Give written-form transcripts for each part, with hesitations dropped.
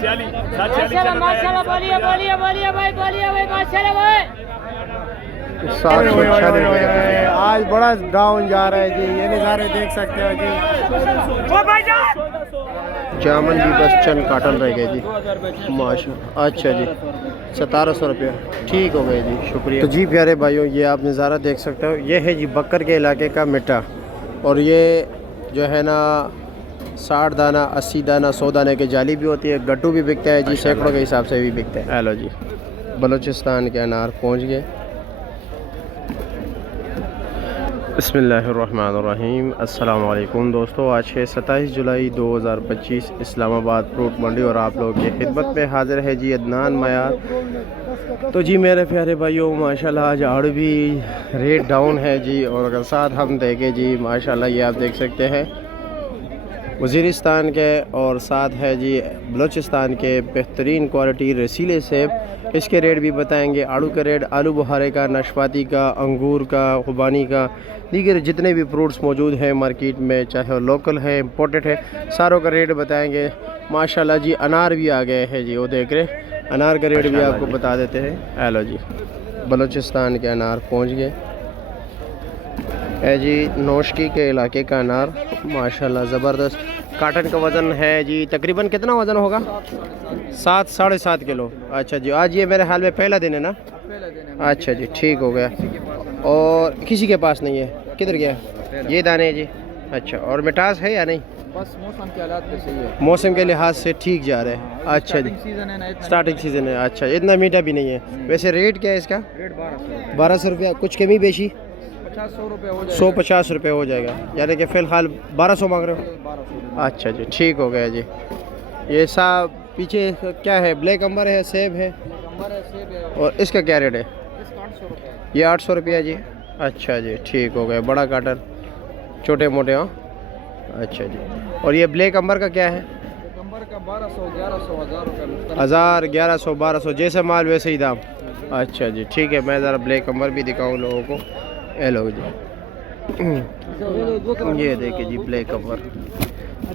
माशाल्लाह, बोलिए बोलिए बोलिए भाई, बोलिए भाई, माशाल्लाह भाई। आज बड़ा डाउन जा रहा है जी, ये नज़ारे देख सकते हो जी। जामन भी बस चंद काटन रह गए जी माशा। अच्छा जी 1700 रुपये ठीक हो गए जी, शुक्रिया। तो जी प्यारे भाइयों, ये आप नज़ारा देख सकते हो, ये है जी बकर के इलाके का मिट्टा, और ये जो है ना 60 दाना 80 दाना 100 दाने के जाली भी होती है, गट्टू भी बिकता है जी, सैकड़ों के हिसाब से भी बिकता है। हेलो जी, बलूचिस्तान के अनार पहुँच गए। बिस्मिल्लाहिर्रहमानिर्रहीम, अस्सलाम वालेकुम दोस्तों। आज है 27 जुलाई 2025, इस्लामाबाद फ्रूट मंडी, और आप लोगों की खिदमत में हाजिर है जी अदनान मयार। तो जी मेरे प्यारे भाइयों, माशाल्लाह आज आड़ भी रेट डाउन है जी, और अगर साथ हम देखें जी माशाल्लाह, ये आप देख सकते हैं वज़ीरिस्तान के, और साथ है जी बलूचिस्तान के बेहतरीन क्वालिटी रसीले सेब। इसके रेट भी बताएंगे, आड़ू का रेट, आलू बुहारे का, नाशपाती का, अंगूर का, खुबानी का, दीगर जितने भी फ्रूट्स मौजूद हैं मार्केट में, चाहे वो लोकल है इम्पोर्टेड है, सारों का रेट बताएंगे माशाल्लाह जी। अनार भी आ गए हैं जी, वो देख रहे, अनार का रेट भी आपको बता देते हैं। हेलो जी, बलूचिस्तान के अनार पहुँच गए है जी, नौशकी के इलाके का अनार माशाल्लाह ज़बरदस्त। काटन का वज़न है जी तकरीबन कितना वज़न होगा? 7 साढ़े 7 किलो। अच्छा जी, आज ये मेरे हाल में पहला दिन है ना? अच्छा जी ठीक हो गया। और किसी के पास नहीं है? किधर गया ये दाने जी? अच्छा, और मिठास है या नहीं? बस मौसम के हालात पे सही है, मौसम के लिहाज से ठीक जा रहे हैं। अच्छा जी, स्टार्टिंग सीज़न है। अच्छा, इतना मीठा भी नहीं है। वैसे रेट क्या है इसका? रेट 1200 रुपया। कुछ कमी बेशी? 100 रुपये हो जाएगा। 150 रुपये हो जाएगा, यानी कि फ़िलहाल 1200 मांग रहे हो? अच्छा जी ठीक हो गया जी। ये सब पीछे क्या है? ब्लैक अंबर है, सेब है, और इसका क्या रेट है? ये 800 रुपया जी। अच्छा जी ठीक हो गया। बड़ा काटन छोटे मोटे हो। अच्छा जी, और ये ब्लैक अंबर का क्या है? अंबर का 1200 1100 1000 रुपये। 1000 1100 1200 जैसे माल वैसे ही दाम। अच्छा जी ठीक है, मैं ज़रा ब्लैक अंबर भी दिखाऊँ लोगों को। ये लोग जी, ये देखिए जी ब्लैक अंबर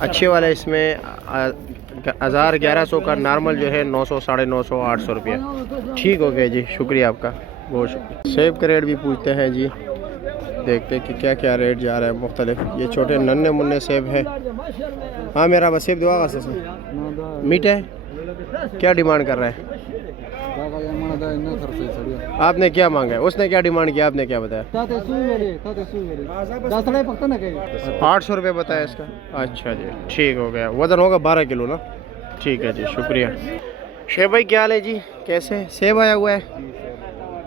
अच्छे वाला, इसमें 1000 1100 का नॉर्मल जो है 900 950 800 रुपया। ठीक हो गया जी, शुक्रिया आपका, बहुत शुक्रिया। सेब का रेट भी पूछते हैं जी, देखते हैं कि क्या क्या रेट जा रहा है मुख्तलिफ। ये छोटे नन्हे मुन्ने सेब है। हाँ मेरा बस सेब दुआ का मीठे है, क्या डिमांड कर रहा है? आपने क्या मांगा है? उसने क्या डिमांड किया, आपने क्या बताया? 800 रुपये बताया इसका। अच्छा जी ठीक हो गया। वज़न होगा 12 किलो ना? ठीक है जी, शुक्रिया। शेख भाई क्या हाल है जी, कैसे? सेब आया हुआ है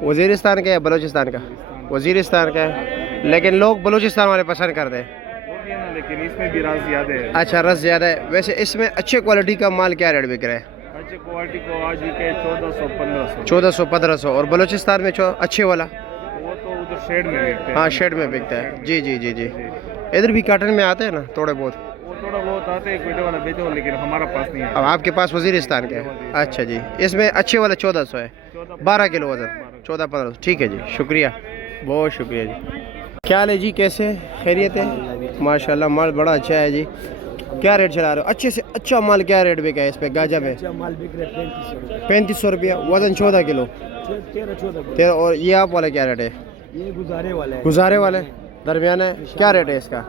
वज़ीरिस्तान का या बलूचिस्तान का? वज़ीरिस्तान का है, लेकिन लोग बलूचिस्तान वाले पसंद करते हैं, लेकिन इसमें भी रस ज़्यादा है। अच्छा रस ज़्यादा है। वैसे इसमें अच्छे क्वालिटी का माल क्या रेट बिक रहा है? अच्छी क्वालिटी को आज बिके 1400 1500। 1400 1500। और बलूचिस्तान में अच्छे वाला? वो तो उधर शेड में बिकते हैं। हाँ शेड में बिकता है जी जी जी जी। इधर भी काटन में आते हैं ना थोड़े बहुत? वो थोड़ा बहुत आते हैं, कोयटे वाला बेचे हो, लेकिन हमारा पास नहीं है। अब आपके पास वज़ीरिस्तान के है? अच्छा जी, इसमें अच्छे वाला 1400 है, 12 किलो वज़न 14-1500। ठीक है जी, शुक्रिया, बहुत शुक्रिया जी। क्या हाल है जी, कैसे? खैरियत है? माशाल्लाह माल बड़ा अच्छा है जी। क्या रेट चला रहे हो? अच्छे से अच्छा माल क्या रेट बिका है इस पे? गाजा में 3500 रुपया, वज़न 14 किलो 13। और ये आप वाला क्या रेट है? ये गुजारे वाला है। गुजारे वाले दरमियान है, क्या रेट है इसका?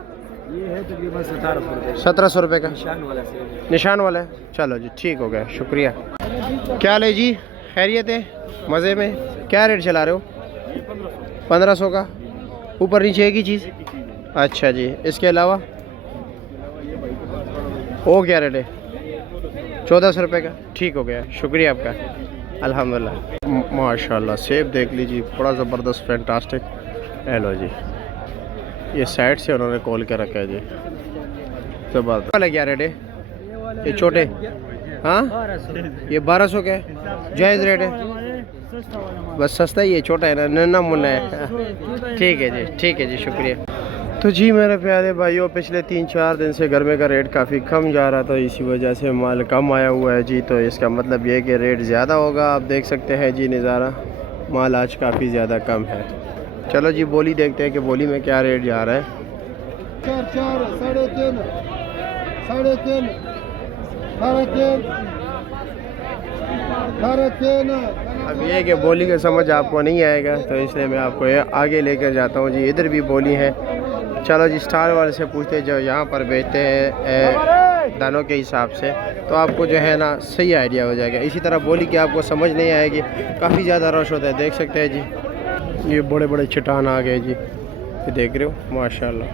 ये है तकरीबन 1700 रुपये। 1700 रुपये का निशान वाला से। निशान वाला है। चलो जी ठीक हो गया, शुक्रिया। क्या ले जी, खैरियत है? मज़े में? क्या रेट चला रहे हो? 1500 का, ऊपर नीचे एक ही चीज़? अच्छा जी, इसके अलावा वो क्या रेट है? 1400 रुपये का। ठीक हो गया, शुक्रिया आपका, अल्हम्दुलिल्लाह। माशाल्लाह सेब देख लीजिए, बड़ा ज़बरदस्त फैंटास्टिक। हेलो जी, ये साइड से उन्होंने कॉल कर रखा है जी, ज़बरदस्त वाला क्या रेट है? ये छोटे? हाँ ये 1200 का है, जायज़ रेट है, बस सस्ता ही है, छोटा है ना, नन्ना मुन्ना है। ठीक है जी, ठीक है जी, शुक्रिया। तो जी मेरे प्यारे भाइयों, पिछले 3-4 दिन से गर्मे का रेट काफ़ी कम जा रहा था, इसी वजह से माल कम आया हुआ है जी। तो इसका मतलब ये है कि रेट ज़्यादा होगा। आप देख सकते हैं जी नज़ारा, माल आज काफ़ी ज़्यादा कम है। चलो जी बोली देखते हैं कि बोली में क्या रेट जा रहा है। 4 4 3.5 3.5 3.5 अब ये कि बोली का समझ आपको नहीं आएगा तो इसलिए मैं आपको ये आगे लेकर जाता हूँ जी। इधर भी बोली है। चलो जी स्टार वाले से पूछते हैं जो यहाँ पर बेचते हैं दानों के हिसाब से, तो आपको जो है ना सही आइडिया हो जाएगा। इसी तरह बोली की आपको समझ नहीं आएगी, काफ़ी ज़्यादा रश होता है। देख सकते हैं जी ये बड़े बड़े चट्टान आ गए जी, ये देख रहे हो माशाल्लाह।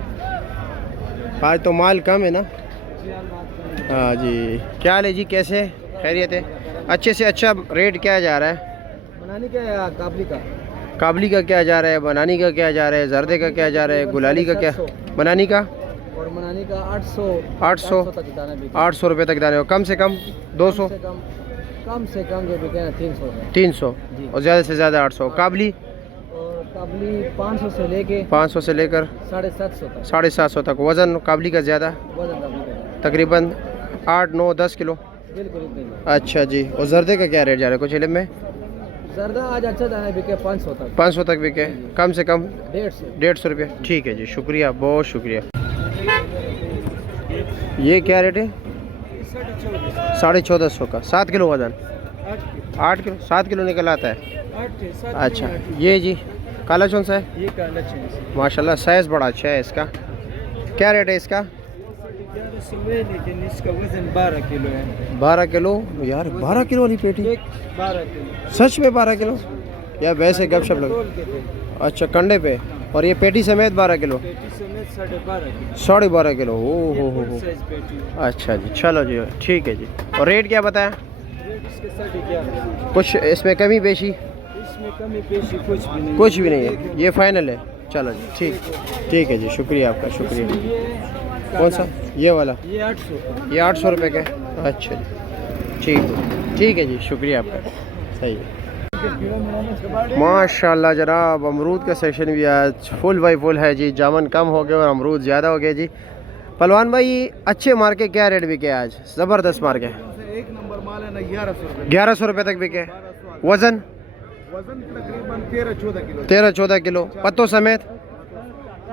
आज तो माल कम है ना। हाँ जी, क्या हाल है जी, कैसे खैरियत है? अच्छे से अच्छा रेट क्या जा रहा है? बनाने का या काबली का? काबली का क्या जा रहा है, बनानी का क्या जा रहा है, जर्दे का क्या जा रहा है, गुलाली का क्या? बनानी का और बनाने का 800 800 रुपये तक दाने हो। कम से कम 200, कम से कम जो बिके ना 300 300 और ज़्यादा से ज़्यादा 800। काबली और काबली 500 से लेके 500 से लेकर 750 तक। 750 तक। वज़न काबली का ज़्यादा वजन काबली का तकरीबन 8, 9, 10 किलो। बिल्कुल इतना। अच्छा जी, और जर्दे का क्या रेट जा रहा है कुछ इल्म में? जर्दा आज अच्छा दाना बिके 500 तक। 500 तक बिके, कम से कम 150 रुपये। ठीक है जी, शुक्रिया, बहुत शुक्रिया। ये क्या रेट है? 1450 का। 7 किलो वज़न? 8 किलो, 7 किलो निकल आता है। अच्छा, ये जी काला कौन सा है? ये काला चीज माशाल्लाह साइज़ बड़ा अच्छा है इसका। क्या रेट है इसका? लेकिन इसका वजन 12 किलो है। 12 किलो यार, 12 किलो वाली पेटी? 12 किलो सच में 12 किलो या वैसे गपशप लग? अच्छा, कंडे पे। और ये पेटी समेत 12 किलो? पेटी समेत 12.5 किलो। 12.5 किलो। ओ हो। साइज पेटी। अच्छा जी, चलो जी, ठीक है जी। और रेट क्या बताया? रेट इसके 11.5। कुछ इसमें कमी पेशी? इसमें कमी पेशी कुछ भी नहीं है, ये फाइनल है। चलो जी, ठीक है जी, शुक्रिया आपका, शुक्रिया। कौन सा? ये वाला? ये 800। ये 800 रुपये का। अच्छा जी, ठीक है जी, शुक्रिया आपका, सही है। माशाल्लाह जनाब, अमरूद का सेक्शन भी आज फुल बाई फुल है जी। जामन कम हो गए और अमरूद ज़्यादा हो गए जी। पहलवान भाई अच्छे मार के क्या रेट बिके आज? ज़बरदस्त मार के। एक नंबर माल है ना 1100। 1100 रुपये तक बिके। वज़न? वजन तकरीबन 13-14 किलो। 13-14 किलो पत्तों समेत।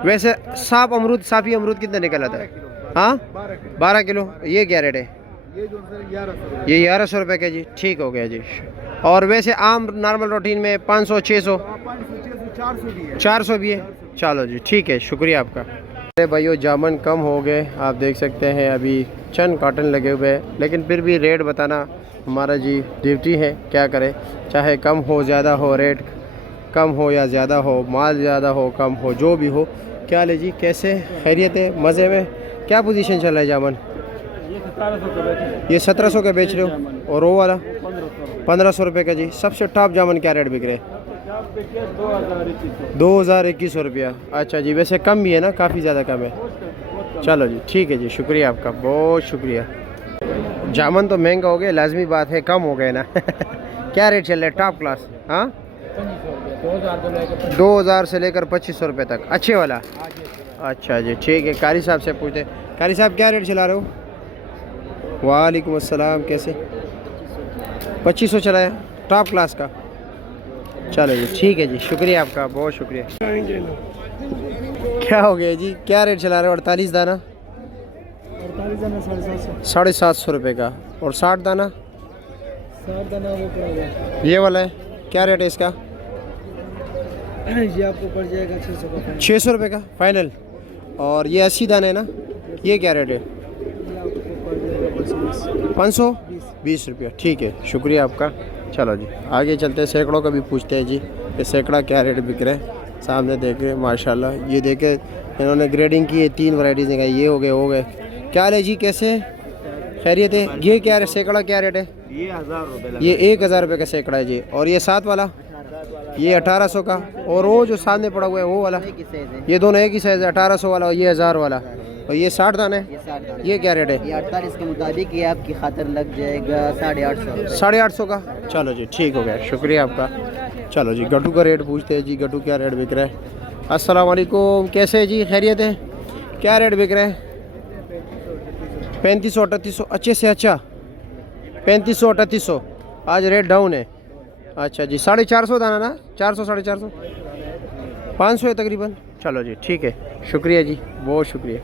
वैसे साफ अमरूद, साफ़ी अमरूद कितने निकल आता है? हाँ, 12 किलो। ये क्या रेट है? ये जो 1100। ये 1100 रुपये का जी, ठीक हो गया जी। और वैसे आम नॉर्मल रूटीन में 500, 600, 400 भी है। चलो जी, ठीक है, शुक्रिया आपका। अरे भाइयों, जामन कम हो गए, आप देख सकते हैं अभी चंद कॉटन लगे हुए हैं, लेकिन फिर भी रेट बताना हमारा जी ड्यूटी है। क्या करें, चाहे कम हो ज़्यादा हो, रेट कम हो या ज़्यादा हो, माल ज़्यादा हो कम हो, जो भी हो। क्या ले जी, कैसे खैरियत है, मज़े में? क्या पोजीशन चल रहा है जामन? ये 1700 का बेच रहे हो। और वो वाला 1500 रुपये का जी। सबसे टॉप जामन क्या रेट बिक रहे? 2021 रुपया। अच्छा जी, वैसे कम भी है ना, काफ़ी ज़्यादा कम है। चलो जी, ठीक है जी, शुक्रिया आपका, बहुत शुक्रिया। जामन तो महंगा हो गया, लाजमी बात है, कम हो गए ना। क्या रेट चल रहा है टॉप क्लास? हाँ, 2000 से लेकर 2500 रुपये तक, अच्छे वाला। अच्छा जी, ठीक है, कारी साहब से पूछते। कारी साहब क्या रेट चला रहे हो? वालेकुम अस्सलाम, कैसे? 2500 चलाया, टॉप क्लास का। चलो जी, ठीक है जी, शुक्रिया आपका, बहुत शुक्रिया। क्या हो गया जी, क्या रेट चला रहे हो? 48 दाना? 750 रुपये का। और 60 दाना? 60 दाना वो पड़ेगा। ये वाला है, क्या रेट है इसका? ये आपको पड़ जाएगा 600 का। 600 रुपये का फाइनल। और ये 80 दाना है ना, ये क्या रेट है? 520 रुपया, ठीक है, शुक्रिया आपका। चलो जी, आगे चलते हैं, सैकड़ों का भी पूछते हैं जी, ये सैकड़ा क्या रेट बिक रहे हैं? सामने देख रहे हैं माशाल्लाह, ये देखे इन्होंने ग्रेडिंग की है, 3 वैरायटीज़ निकाली। ये हो गए। क्या ले जी, कैसे खैरियत है? ये क्या है, सैकड़ा क्या रेट है? ये 1000 रुपये। ये 1000 रुपये का सैकड़ा है जी। और ये 7 वाला? ये 1800 का। और वो जो सामने पड़ा हुआ है वो वाला? ये दोनों एक ही साइज़ है, 1800 वाला और ये 1000 वाला। और ये 60 दाने, ये क्या रेट है? ये 48 के मुताबिक ये आपकी खातर लग जाएगा 850। 850 का। चलो जी, ठीक हो गया, शुक्रिया आपका। चलो जी, गट्टू का रेट पूछते हैं जी, गट्टू क्या रेट बिक रहा है? अस्सलाम वालेकुम, कैसे है जी, खैरियत है? क्या रेट बिक रहा है? 3500, 3800, अच्छे से अच्छा 3500, 3800। आज रेट डाउन है। अच्छा जी, 450 दाना ना? 400, 450, 500 है तकरीबन। चलो जी, ठीक है, शुक्रिया जी, बहुत शुक्रिया।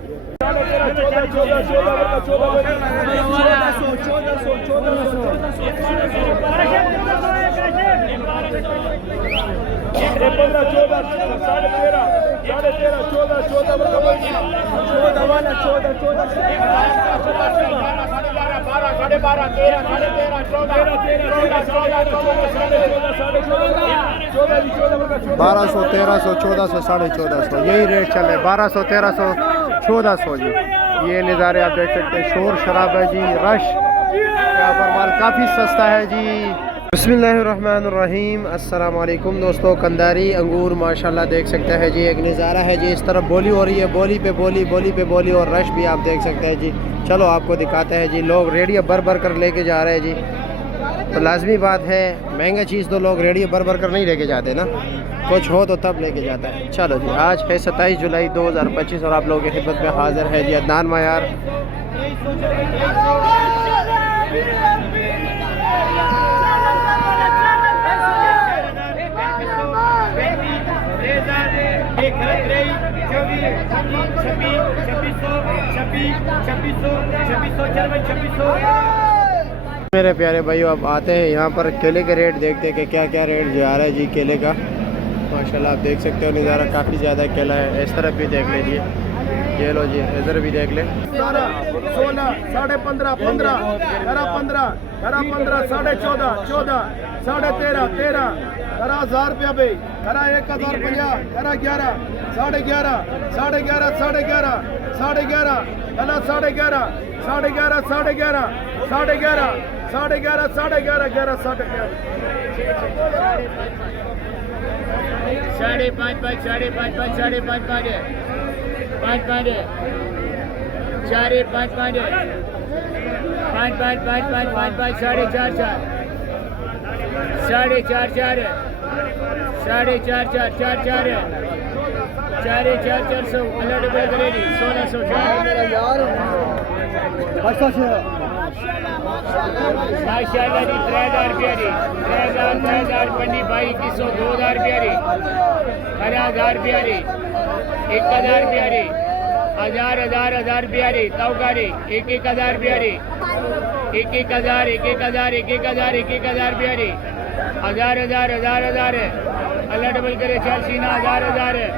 बारह सौ 1300 1400 1450 यही रेट चल रहे हैं 1200 1300 1400 जी। ये नज़ारे आप देख सकते हैं, शोर शराब है जी, रश, यहाँ पर माल काफ़ी सस्ता है जी। बिस्मिल्लाहिर्रहमानिर्रहीम, अस्सलाम वालेकुम दोस्तों। कंधारी अंगूर माशाल्लाह देख सकते हैं जी, एक नज़ारा है जी। इस तरफ बोली हो रही है, बोली पे बोली, बोली पे बोली, और रश भी आप देख सकते हैं जी। चलो आपको दिखाते हैं जी, लोग रेडियो भर भर कर लेके जा रहे हैं जी। तो लाजमी बात है, महंगा चीज़ तो लोग रेडियो भर भर कर नहीं लेके जाते ना, कुछ हो तो तब लेके जाता है। चलो जी, आज है 27 जुलाई 2025 और आप लोगों की खिदमत में हाजिर है जी अदनान मायार। मेरे प्यारे भाइयों, अब आते हैं यहाँ पर केले के रेट, देखते हैं कि क्या क्या रेट जा रहा है जी केले का। माशाल्लाह आप देख सकते हो, नज़ारा काफ़ी ज़्यादा केला है। इस तरफ भी देख लीजिए, ये लो जी, इधर भी देख ले। 16, 15.5, 15, 15, 15, 14.5, 14, 13.5, 13, 1000 रुपया भाई, 1050, 11, 11.5, 11.5, 11.5, 11.5, 11.5, 11.5, 11.5, 11.5, 11.5, 11.5, 11.5, 5.5, 5.5, 5.5, 5.5, 5.5, 4.5, 5.5, 5.5, 5.5, 5.5, 4.5, 4.5, 4.5, 4.5, 4.5, 4.5, 4.5, 4.5, 4.5, 16 करेगी, 1600 माशाल्लाह जी। 3000 रुपया जी, 3000 पंडी भाई 2100, 2000 रुपया जी, 1000 रुपया जी, 1000 रुपया जी, 1000 रुपया जी, तौका जी, 1000 रुपया जी, 1000 रुपया जी, 1000 अल्लाह डबल करे, चल सीना 1000